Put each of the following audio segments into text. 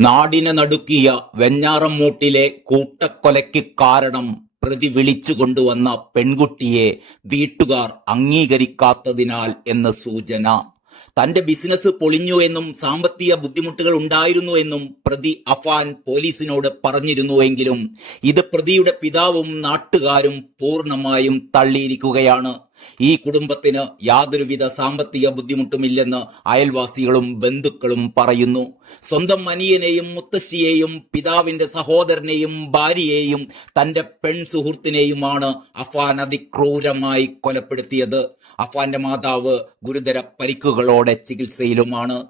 നാടിനെ നടുക്കിയ വെഞ്ഞാറമ്മൂട്ടിലെ കൂട്ടക്കൊലയ്ക്ക് കാരണം പ്രതി വിളിച്ചു കൊണ്ടുവന്ന പെൺകുട്ടിയെ വീട്ടുകാർ അംഗീകരിക്കാത്തതിനാൽ എന്ന സൂചന. തന്റെ ബിസിനസ് പൊളിഞ്ഞു എന്നും സാമ്പത്തിക ബുദ്ധിമുട്ടുകൾ ഉണ്ടായിരുന്നു എന്നും പ്രതി അഫാൻ പോലീസിനോട് പറഞ്ഞിരുന്നുവെങ്കിലും ഇത് പ്രതിയുടെ പിതാവും നാട്ടുകാരും പൂർണമായും തള്ളിയിരിക്കുകയാണ്. ഈ കുടുംബത്തിന് യാതൊരുവിധ സാമ്പത്തിക ബുദ്ധിമുട്ടുമില്ലെന്ന് അയൽവാസികളും ബന്ധുക്കളും പറയുന്നു. സ്വന്തം അനിയനെയും മുത്തശ്ശിയെയും പിതാവിന്റെ സഹോദരനെയും ഭാര്യയെയും തന്റെ പെൺ സുഹൃത്തിനെയുമാണ് അഫാൻ അതിക്രൂരമായി കൊലപ്പെടുത്തിയത്. അഫാന്റെ മാതാവ് ഗുരുതര പരിക്കുകളോടെ ചികിത്സയിലുമാണ്.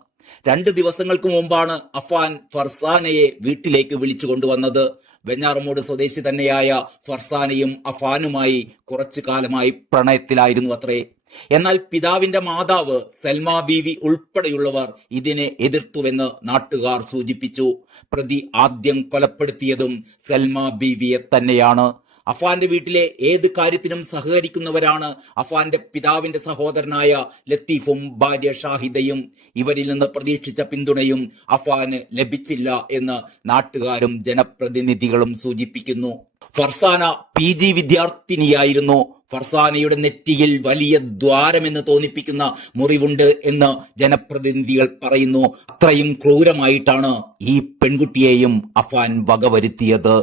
രണ്ട് ദിവസങ്ങൾക്ക് മുമ്പാണ് അഫാൻ ഫർസാനയെ വീട്ടിലേക്ക് വിളിച്ചു കൊണ്ടുവന്നത്. വെഞ്ഞാറമൂട് സ്വദേശി തന്നെയായ ഫർസാനയും അഫാനുമായി കുറച്ചു കാലമായി പ്രണയത്തിലായിരുന്നു അത്രേ. എന്നാൽ പിതാവിന്റെ മാതാവ് സൽമാ ബീവി ഉൾപ്പെടെയുള്ളവർ ഇതിനെ എതിർത്തുവെന്ന് നാട്ടുകാർ സൂചിപ്പിച്ചു. പ്രതി ആദ്യം കൊലപ്പെടുത്തിയതും സൽമ ബീവിയെ തന്നെയാണ്. അഫാന്റെ വീട്ടിലെ ഏത് കാര്യത്തിനും സഹകരിക്കുന്നവരാണ് അഫാന്റെ പിതാവിന്റെ സഹോദരനായ ലത്തീഫും ഭാര്യ ഷാഹിദയും. ഇവരിൽ നിന്ന് പ്രതീക്ഷിച്ച പിന്തുണയും അഫാന് ലഭിച്ചില്ല എന്ന് നാട്ടുകാരും ജനപ്രതിനിധികളും സൂചിപ്പിക്കുന്നു. ഫർസാന പി ജി വിദ്യാർത്ഥിനിയായിരുന്നു ഫർസാനയുടെ നെറ്റിയിൽ വലിയ ദ്വാരമെന്ന് തോന്നിപ്പിക്കുന്ന മുറിവുണ്ട് എന്ന് ജനപ്രതിനിധികൾ പറയുന്നു. അത്രയും ക്രൂരമായിട്ടാണ് ഈ പെൺകുട്ടിയെയും അഫാൻ വകവരുത്തിയത്.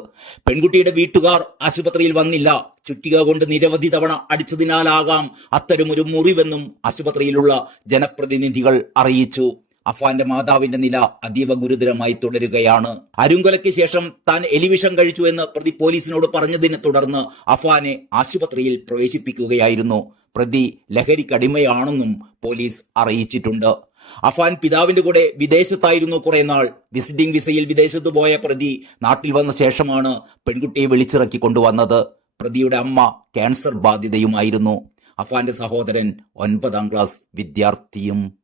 പെൺകുട്ടിയുടെ വീട്ടുകാർ ആശുപത്രിയിൽ വന്നില്ല. ചുറ്റിക കൊണ്ട് നിരവധി തവണ അടിച്ചതിനാലാകാം അത്തരമൊരു മുറിവെന്നും ആശുപത്രിയിലുള്ള ജനപ്രതിനിധികൾ അറിയിച്ചു. അഫാന്റെ മാതാവിന്റെ നില അതീവ ഗുരുതരമായി തുടരുകയാണ്. അരുങ്കൊലയ്ക്ക് ശേഷം താൻ എലിവിഷം കഴിച്ചു എന്ന് പ്രതി പോലീസിനോട് പറഞ്ഞതിനെ തുടർന്ന് അഫ്വാനെ ആശുപത്രിയിൽ പ്രവേശിപ്പിക്കുകയായിരുന്നു. പ്രതി ലഹരിക്കടിമയാണെന്നും പോലീസ് അറിയിച്ചിട്ടുണ്ട്. അഫാൻ പിതാവിന്റെ കൂടെ വിദേശത്തായിരുന്നു കുറെ നാൾ. വിസിറ്റിംഗ് വിസയിൽ വിദേശത്ത് പോയ പ്രതി നാട്ടിൽ വന്ന ശേഷമാണ് പെൺകുട്ടിയെ വിളിച്ചിറക്കി കൊണ്ടുവന്നത്. പ്രതിയുടെ അമ്മ ക്യാൻസർ ബാധിതയുമായിരുന്നു. അഫാന്റെ സഹോദരൻ ഒൻപതാം ക്ലാസ് വിദ്യാർത്ഥിയും